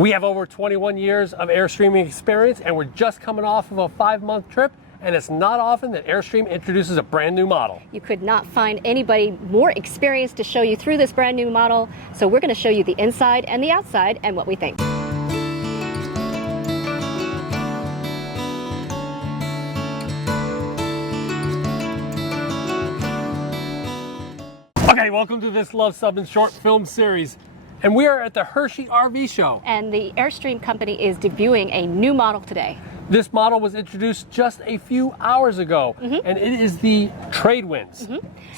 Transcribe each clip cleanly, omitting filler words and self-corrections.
We have over 21 years of Airstreaming experience, and we're just coming off of a 5-month trip, and it's not often that Airstream introduces a brand new model. You could not find anybody more experienced to show you through this brand new model, so we're going to show you the inside and the outside and what we think. Okay, welcome to this Luv Subbin Short Film series. And we are at the Hershey RV Show. And the Airstream company is debuting a new model today. This model was introduced just a few hours ago, and it is the Trade Winds.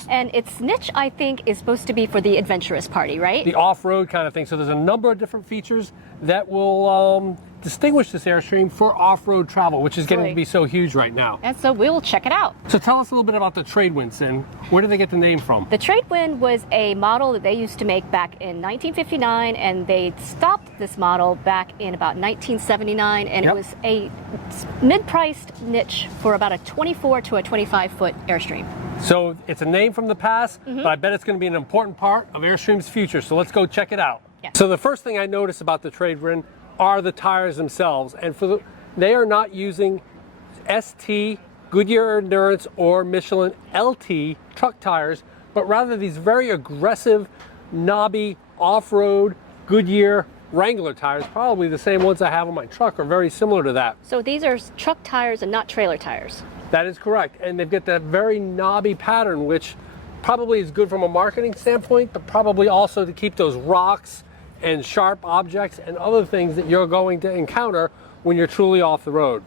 And its niche, I think, is supposed to be for the adventurous party, right? The off-road kind of thing. So there's a number of different features that will distinguish this Airstream for off-road travel, which is getting to be so huge right now. And so we'll check it out. So tell us a little bit about the Trade Winds and where did they get the name from? The Trade Wind was a model that they used to make back in 1959, and they stopped this model back in about 1979, and it was a mid-priced niche for about a 24 to a 25-foot Airstream. So it's a name from the past, but I bet it's going to be an important part of Airstream's future. So let's go check it out. Yeah. So the first thing I noticed about the Trade Wind are the tires themselves, and they are not using ST, Goodyear Endurance, or Michelin LT truck tires, but rather these very aggressive, knobby, off-road Goodyear Wrangler tires. Probably the same ones I have on my truck, are very similar to that. So these are truck tires and not trailer tires. That is correct, and they've got that very knobby pattern, which probably is good from a marketing standpoint, but probably also to keep those rocks and sharp objects and other things that you're going to encounter when you're truly off the road.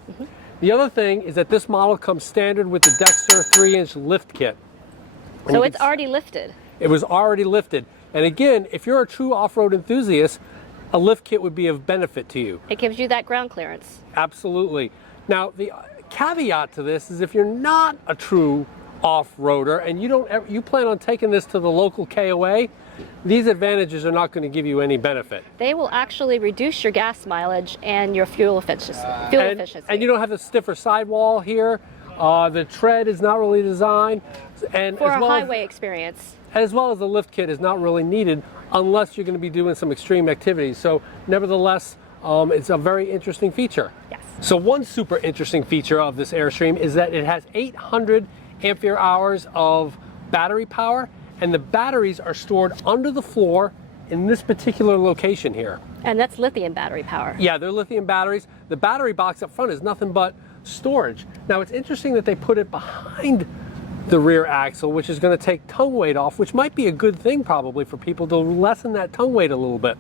The other thing is that this model comes standard with the Dexter 3-inch lift kit. And so it's already lifted. It was already lifted. And again, if you're a true off-road enthusiast, a lift kit would be of benefit to you. It gives you that ground clearance. Absolutely. Now, the caveat to this is if you're not a true off-roader and you plan on taking this to the local KOA, these advantages are not going to give you any benefit. They will actually reduce your gas mileage and your fuel efficiency. And you don't have the stiffer sidewall here. The tread is not really designed. And for a highway experience. As well as the lift kit is not really needed unless you're going to be doing some extreme activities. So nevertheless, it's a very interesting feature. Yes. So one super interesting feature of this Airstream is that it has 800 ampere hours of battery power, and the batteries are stored under the floor in this particular location here. And that's lithium battery power. Yeah, they're lithium batteries. The battery box up front is nothing but storage. Now it's interesting that they put it behind the rear axle, which is going to take tongue weight off, which might be a good thing probably for people to lessen that tongue weight a little bit.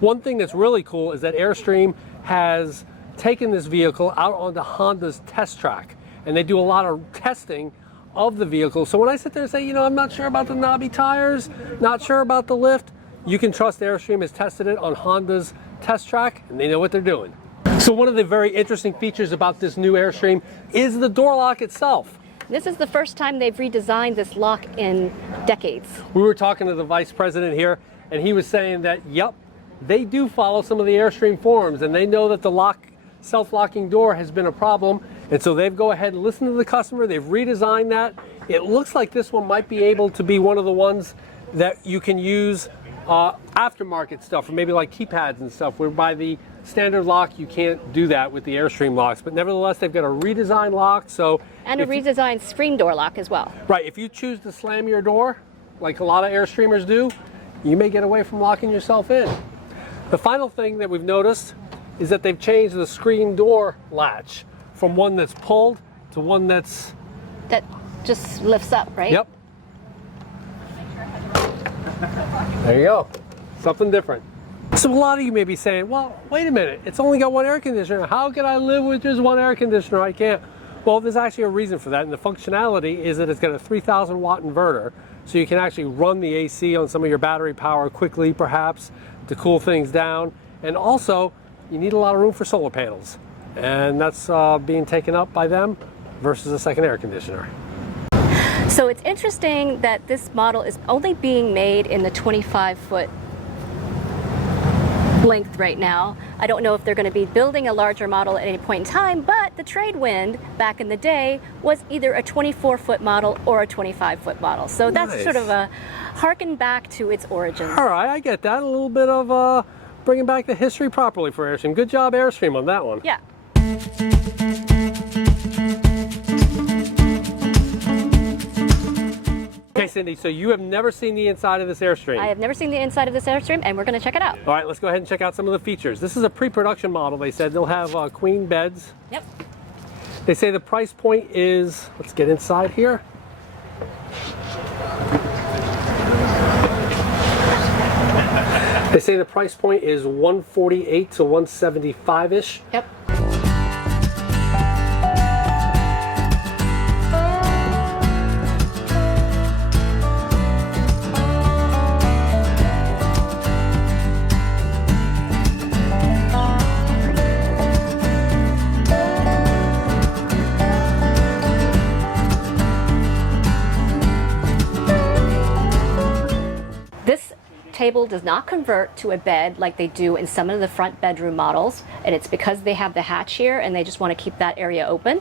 One thing that's really cool is that Airstream has taken this vehicle out onto Honda's test track, and they do a lot of testing of the vehicle. So when I sit there and say, you know, I'm not sure about the knobby tires, not sure about the lift, you can trust Airstream has tested it on Honda's test track, and they know what they're doing. So one of the very interesting features about this new Airstream is the door lock itself. This is the first time they've redesigned this lock in decades. We were talking to the vice president here, and he was saying that, yep, they do follow some of the Airstream forums, and they know that the self-locking door has been a problem, and so they've go ahead and listened to the customer. They've redesigned that. It looks like this one might be able to be one of the ones that you can use aftermarket stuff, or maybe like keypads and stuff, where by the standard lock you can't do that with the Airstream locks. But nevertheless, they've got a redesigned lock. And a redesigned screen door lock as well. Right, if you choose to slam your door, like a lot of Airstreamers do, you may get away from locking yourself in. The final thing that we've noticed is that they've changed the screen door latch from one that's pulled to one that just lifts up, right? Yep. There you go. Something different. So a lot of you may be saying, well, wait a minute, it's only got one air conditioner. How can I live with just one air conditioner? I can't. Well, there's actually a reason for that, and the functionality is that it's got a 3,000 watt inverter, so you can actually run the AC on some of your battery power quickly, perhaps, to cool things down. And also, you need a lot of room for solar panels, and that's being taken up by them versus a second air conditioner. So it's interesting that this model is only being made in the 25-foot length right now. I don't know if they're going to be building a larger model at any point in time, but the Trade Wind back in the day was either a 24-foot model or a 25-foot model. So that's sort of a harken back to its origins. All right, I get that. A little bit of bringing back the history properly for Airstream. Good job, Airstream, on that one. Yeah. Okay, Cindy, so you have never seen the inside of this Airstream. I have never seen the inside of this Airstream, and we're going to check it out. All right, let's go ahead and check out some of the features. This is a pre-production model. They said they'll have queen beds. Yep. They say the price point is, let's get inside here. They say the price point is $148 to $175-ish. Yep. This table does not convert to a bed like they do in some of the front bedroom models, and it's because they have the hatch here and they just want to keep that area open.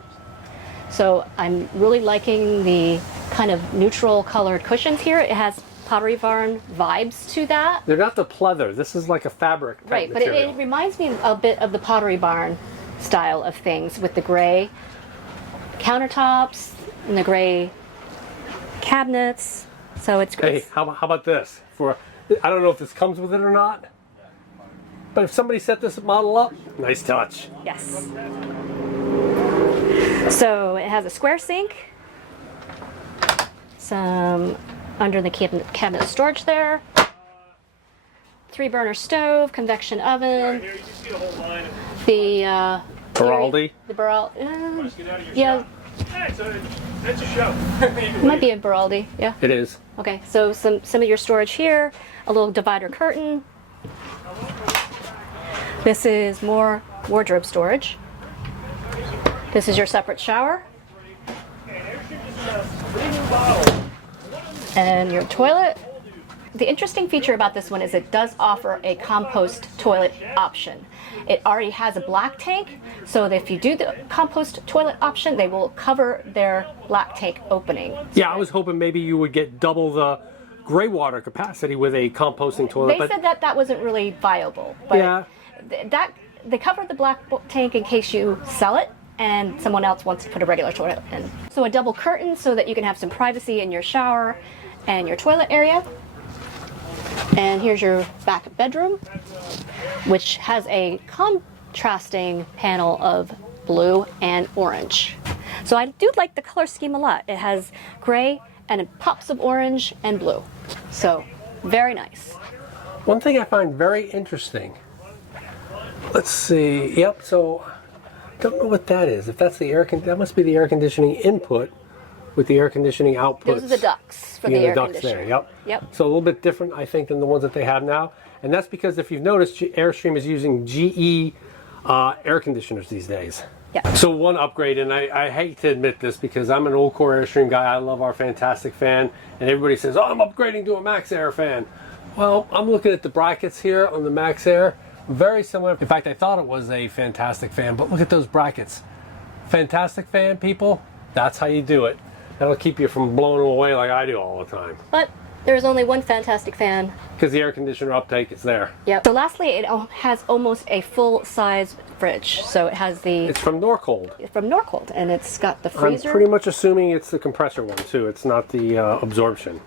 So I'm really liking the kind of neutral colored cushions here. It has Pottery Barn vibes to that. They're not the pleather. This is like a fabric type Right, but material. it reminds me a bit of the Pottery Barn style of things with the gray countertops and the gray cabinets. So it's Hey, how about this? I don't know if this comes with it or not, but if somebody set this model up, nice touch. Yes. So it has a square sink, some under the cabinet storage there, 3-burner stove, convection oven, the Baraldi. The yeah. It's a show. It might be a Baraldi, yeah. It is. Okay, so some of your storage here, a little divider curtain. This is more wardrobe storage. This is your separate shower. And your toilet. The interesting feature about this one is it does offer a compost toilet option. It already has a black tank, so that if you do the compost toilet option, they will cover their black tank opening. Yeah, I was hoping maybe you would get double the gray water capacity with a composting toilet. They said that wasn't really viable, but Yeah. that they covered the black tank in case you sell it and someone else wants to put a regular toilet in. So a double curtain so that you can have some privacy in your shower and your toilet area. And here's your back bedroom, which has a contrasting panel of blue and orange. So I do like the color scheme a lot. It has gray and pops of orange and blue. So very nice. One thing I find very interesting. Let's see. Yep. So don't know what that is. If that's the that must be the air conditioning input with the air conditioning outputs. Those are the ducts for the air ducts conditioner. there. Yep. Yep. So a little bit different, I think, than the ones that they have now, and that's because if you've noticed, Airstream is using GE air conditioners these days. Yeah. So one upgrade, and I hate to admit this because I'm an old core Airstream guy. I love our Fantastic fan, and everybody says, "Oh, I'm upgrading to a Max Air fan." Well, I'm looking at the brackets here on the Max Air. Very similar. In fact, I thought it was a Fantastic fan, but look at those brackets. Fantastic fan, people. That's how you do it. That'll keep you from blowing them away like I do all the time. But there's only one Fantastic fan. Because the air conditioner uptake is there. Yep. So lastly, it has almost a full-size fridge. So it has It's from Norcold. from Norcold, and it's got the freezer. I'm pretty much assuming it's the compressor one too. It's not the absorption.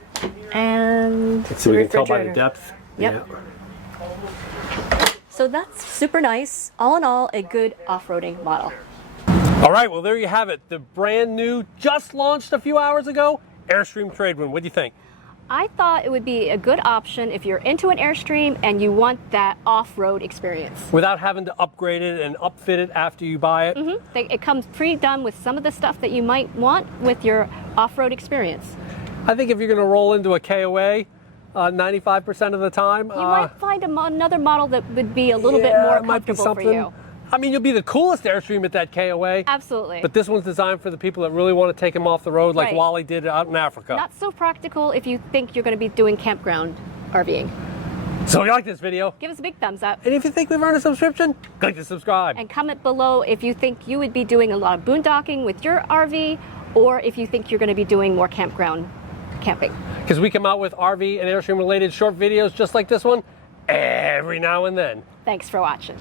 And So the we can tell by the refrigerator. depth. Yep. Yeah. So that's super nice. All in all, a good off-roading model. All right, well there you have it. The brand new, just launched a few hours ago, Airstream Trade Wind. What do you think? I thought it would be a good option if you're into an Airstream and you want that off-road experience. Without having to upgrade it and upfit it after you buy it. It comes pre-done with some of the stuff that you might want with your off-road experience. I think if you're going to roll into a KOA 95% of the time, You might find another model that would be a little bit more it might be comfortable for you. I mean, you'll be the coolest Airstream at that KOA. Absolutely. But this one's designed for the people that really want to take them off the road like Right. Wally did out in Africa. Not so practical if you think you're going to be doing campground RVing. So if you like this video, Give us a big thumbs up. and if you think we've earned a subscription, click to subscribe. And comment below if you think you would be doing a lot of boondocking with your RV, or if you think you're going to be doing more campground camping. Because we come out with RV and Airstream related short videos just like this one every now and then. Thanks for watching.